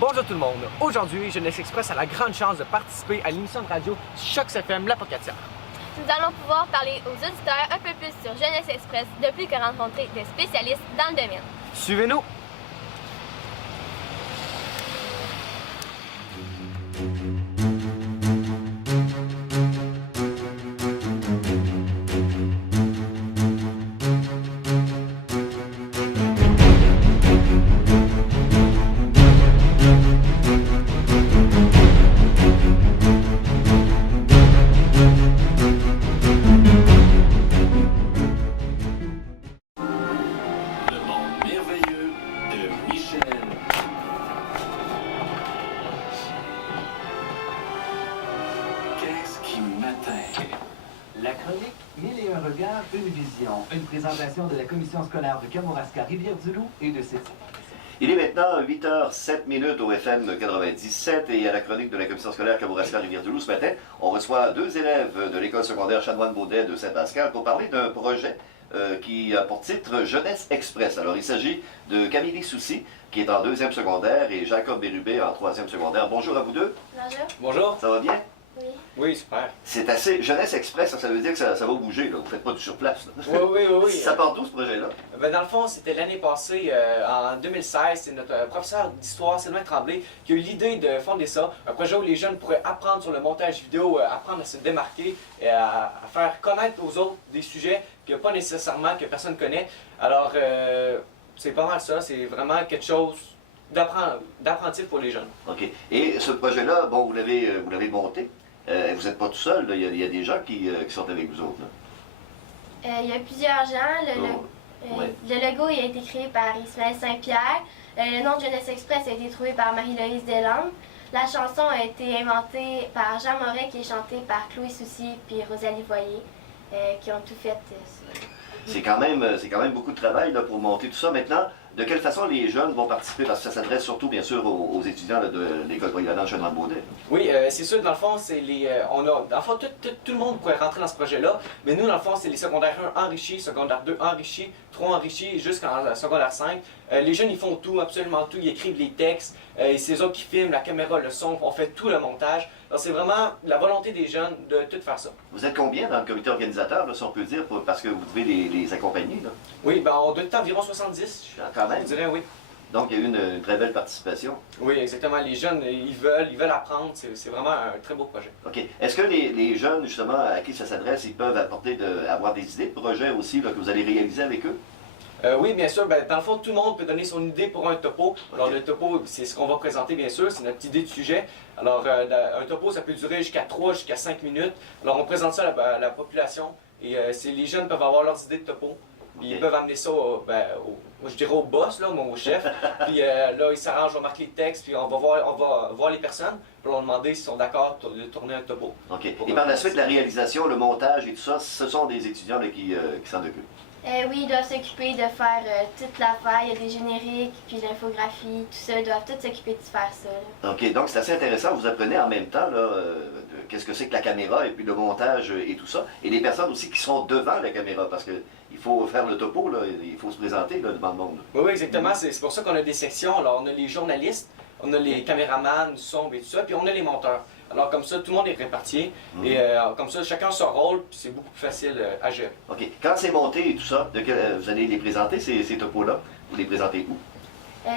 Bonjour tout le monde. Aujourd'hui, Jeunesse Express a la grande chance de participer à l'émission de radio Choc FM La Pocatière. Nous allons pouvoir parler aux auditeurs un peu plus sur Jeunesse Express, de plus que rencontrer des spécialistes dans le domaine. Suivez-nous! La chronique 1001 regards, une vision. Une présentation de la commission scolaire de Kamouraska, Rivière-du-Loup et de Sept-Îles. Il est maintenant 8h07 au FM 97 et à la chronique de la commission scolaire Kamouraska Rivière-du-Loup ce matin, on reçoit deux élèves de l'école secondaire Chanoine-Baudet de Saint-Pascal pour parler d'un projet qui a pour titre Jeunesse Express. Alors il s'agit de Camille Soucy qui est en 2e secondaire et Jacob Bérubé en 3e secondaire. Bonjour à vous deux. Bonjour. Bonjour. Ça va bien? Oui. Oui, super. C'est assez... Jeunesse Express, ça veut dire que ça va bouger, là. Vous ne faites pas du surplace. Là. Oui. Ça part d'où ce projet-là? Ben, dans le fond, c'était l'année passée, en 2016, c'est notre professeur d'histoire, Sylvain Tremblay, qui a eu l'idée de fonder ça. Un projet où les jeunes pourraient apprendre sur le montage vidéo, apprendre à se démarquer, et à faire connaître aux autres des sujets que pas nécessairement que personne connaît. Alors, c'est pas mal ça, c'est vraiment quelque chose d'apprenti pour les jeunes. OK. Et ce projet-là, bon, vous l'avez monté. Vous n'êtes pas tout seul, là. Il y a des gens qui sont avec vous autres. Là. Il y a plusieurs gens. Le logo il a été créé par Ismaël Saint-Pierre. Le nom de Jeunesse Express a été trouvé par Marie-Louise Deslandes. La chanson a été inventée par Jean Moret, qui est chantée par Chloé Soucy puis Rosalie Voyer, qui ont tout fait. C'est quand même beaucoup de travail là, pour monter tout ça. Maintenant, de quelle façon les jeunes vont participer? Parce que ça s'adresse surtout, bien sûr, aux étudiants là, de l'école polyvalente Chanoine-Baudet. Oui, c'est sûr, dans le fond, c'est les. Dans le fond, tout le monde pourrait rentrer dans ce projet-là, mais nous, dans le fond, c'est les secondaires 1 enrichis, secondaire 2 enrichis, 3 enrichis, jusqu'en secondaire 5. Les jeunes, ils font tout, absolument tout. Ils écrivent les textes, et c'est eux autres qui filment, la caméra, le son, on fait tout le montage. Alors, c'est vraiment la volonté des jeunes de tout faire ça. Vous êtes combien dans le comité organisateur, là, si on peut dire, parce que vous devez les accompagner? Là? Oui, ben, on doit être environ 70. Quand même. Je dirais, oui. Donc, il y a eu une très belle participation. Oui, exactement. Les jeunes, ils veulent apprendre. C'est vraiment un très beau projet. OK. Est-ce que les jeunes, justement, à qui ça s'adresse, ils peuvent avoir des idées de projets aussi là, que vous allez réaliser avec eux? Oui, bien sûr. Ben, dans le fond, tout le monde peut donner son idée pour un topo. Alors, le topo, c'est ce qu'on va présenter, bien sûr. C'est notre idée de sujet. Alors, un topo, ça peut durer jusqu'à 3, jusqu'à 5 minutes. Alors, on présente ça à la population. Et les jeunes peuvent avoir leurs idées de topo. Puis ils peuvent amener ça je dirais au boss, là, au chef. Puis là, ils s'arrangent, on marque les textes, puis on va voir les personnes. Puis on va demander s'ils sont d'accord de tourner un topo. OK. Et par la suite, la réalisation, le montage et tout ça, ce sont des étudiants là, qui s'en occupent. Oui, ils doivent s'occuper de faire toute l'affaire. Il y a des génériques, puis l'infographie, tout ça. Ils doivent tous s'occuper de faire ça. Là. OK, donc c'est assez intéressant. Vous apprenez en même temps là, qu'est-ce que c'est que la caméra et puis le montage et tout ça. Et les personnes aussi qui sont devant la caméra, parce qu'il faut faire le topo, là, il faut se présenter là, devant le monde. Là. Oui, exactement. C'est pour ça qu'on a des sections. Alors, on a les journalistes, on a les caméramans, son et tout ça, puis on a les monteurs. Alors, comme ça, tout le monde est réparti. Et comme ça, chacun son rôle, puis c'est beaucoup plus facile à gérer. OK. Quand c'est monté et tout ça, vous allez les présenter, ces topos-là? Vous les présentez où?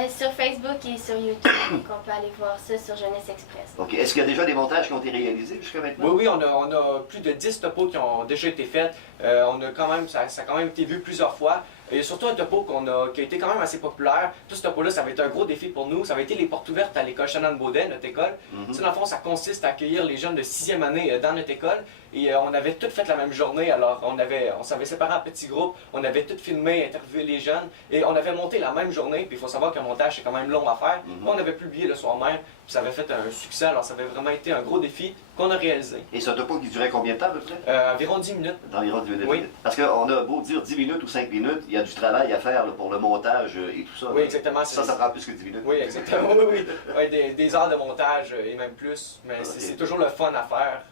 Sur Facebook et sur YouTube, on peut aller voir ça sur Jeunesse Express. OK. Est-ce qu'il y a déjà des montages qui ont été réalisés jusqu'à maintenant? Oui, on a plus de 10 topos qui ont déjà été faits. Ça a quand même été vu plusieurs fois. Il y a surtout un topo qui a été quand même assez populaire. Tout ce topo-là, ça va être un gros défi pour nous. Ça va être les portes ouvertes à l'école Chanoine-Baudet, notre école. Tu sais, dans le fond, ça consiste à accueillir les jeunes de 6e année dans notre école. Et on avait tout fait la même journée. Alors, on s'avait séparé en petits groupes. On avait tout filmé, interviewé les jeunes. Et on avait monté la même journée. Puis il faut savoir qu'un montage, c'est quand même long à faire. On avait publié le soir même. Puis ça avait fait un succès. Alors, ça avait vraiment été un gros défi qu'on a réalisé. Et ce topo qui durait combien de temps à peu près? Environ 10 minutes. Environ 10 minutes. Oui. Parce qu'on a beau dire 10 minutes ou 5 minutes, il y a du travail à faire là, pour le montage et tout ça. Oui, exactement. Ça prend plus que 10 minutes. Oui, exactement. Oui. Des heures de montage et même plus. Mais c'est toujours le fun à faire.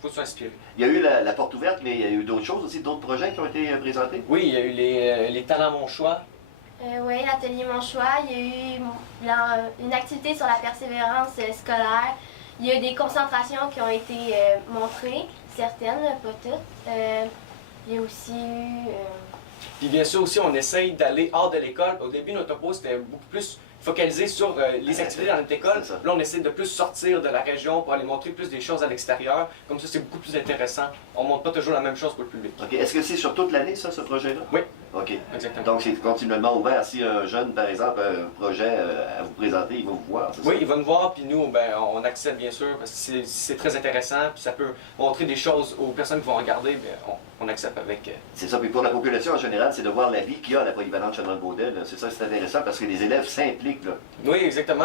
Faut s'inspirer. Il y a eu la porte ouverte, mais il y a eu d'autres choses aussi, d'autres projets qui ont été présentés? Oui, il y a eu les talents mon choix. Oui, l'atelier Mon Choix, il y a eu une activité sur la persévérance scolaire. Il y a eu des concentrations qui ont été montrées, certaines, pas toutes. Il y a aussi eu... Puis bien sûr aussi, on essaye d'aller hors de l'école. Au début, notre topo, c'était beaucoup plus focalisé sur les activités dans notre école. Là, on essaie de plus sortir de la région pour aller montrer plus des choses à l'extérieur. Comme ça, c'est beaucoup plus intéressant. On ne montre pas toujours la même chose pour le public. OK. Est-ce que c'est sur toute l'année, ça, ce projet-là? Oui. OK. Exactement. Donc, c'est continuellement ouvert. Si un jeune, par exemple, a un projet à vous présenter, il va vous voir, c'est ça? Oui, il va nous voir, puis nous, ben, on accepte bien sûr, parce que c'est très intéressant, puis ça peut montrer des choses aux personnes qui vont regarder, bien, on accepte avec... C'est ça, puis pour la population en général, c'est de voir la vie qu'il y a à la polyvalente Chanoine-Beaudel. C'est ça, c'est intéressant parce que les élèves s'impliquent, là. Oui, exactement.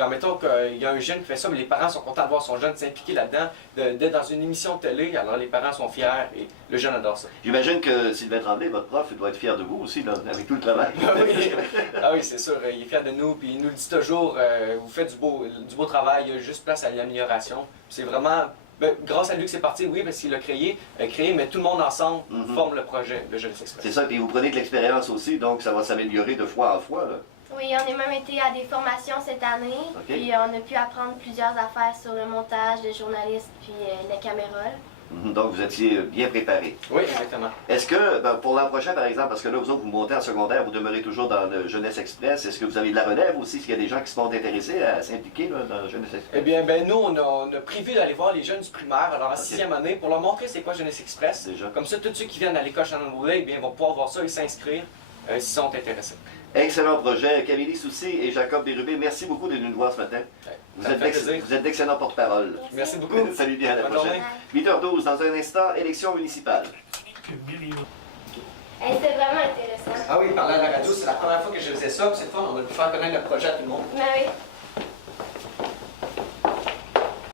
Admettons qu'il y a un jeune qui fait ça, mais les parents sont contents de voir son jeune s'impliquer là-dedans, d'être dans une émission de télé, alors les parents sont fiers et le jeune adore ça. J'imagine que Sylvain Tremblay, votre prof, doit être fier de vous aussi, là, avec tout le travail. Ah oui, c'est sûr, il est fier de nous, puis il nous le dit toujours, vous faites du beau travail, il y a juste place à l'amélioration. C'est vraiment... Ben, grâce à lui que c'est parti, oui, parce qu'il l'a créé, mais tout le monde ensemble forme le projet de Jeunesse Express. C'est ça, puis vous prenez de l'expérience aussi, donc ça va s'améliorer de fois en fois, là. Oui, on a même été à des formations cette année, puis on a pu apprendre plusieurs affaires sur le montage, le journaliste, puis les caméras. Donc vous étiez bien préparé. Oui, exactement. Est-ce que, pour l'an prochain, par exemple, parce que là, vous autres, vous montez en secondaire, vous demeurez toujours dans le Jeunesse Express, est-ce que vous avez de la relève aussi? Est-ce qu'il y a des gens qui se sont intéressés à s'impliquer dans le Jeunesse Express? Eh bien, nous, on a prévu d'aller voir les jeunes du primaire, alors en 6e année, pour leur montrer c'est quoi Jeunesse Express. Déjà. Comme ça, tous ceux qui viennent à l'école Chanoine-Beaudel, eh vont pouvoir voir ça et s'inscrire s'ils sont intéressés. Excellent projet. Camille Soucy et Jacob Bérubé, merci beaucoup de nous voir ce matin. Ça me fait plaisir. Vous êtes d'excellents porte-parole. Merci beaucoup. Salut bien, à la Bonne prochaine. journée. 8h12, dans un instant, élection municipale. C'était vraiment intéressant. Ah oui, parler à la radio, c'est la première fois que je faisais ça, puis c'est le fun, on a pu faire connaître le projet à tout le monde. Mais oui.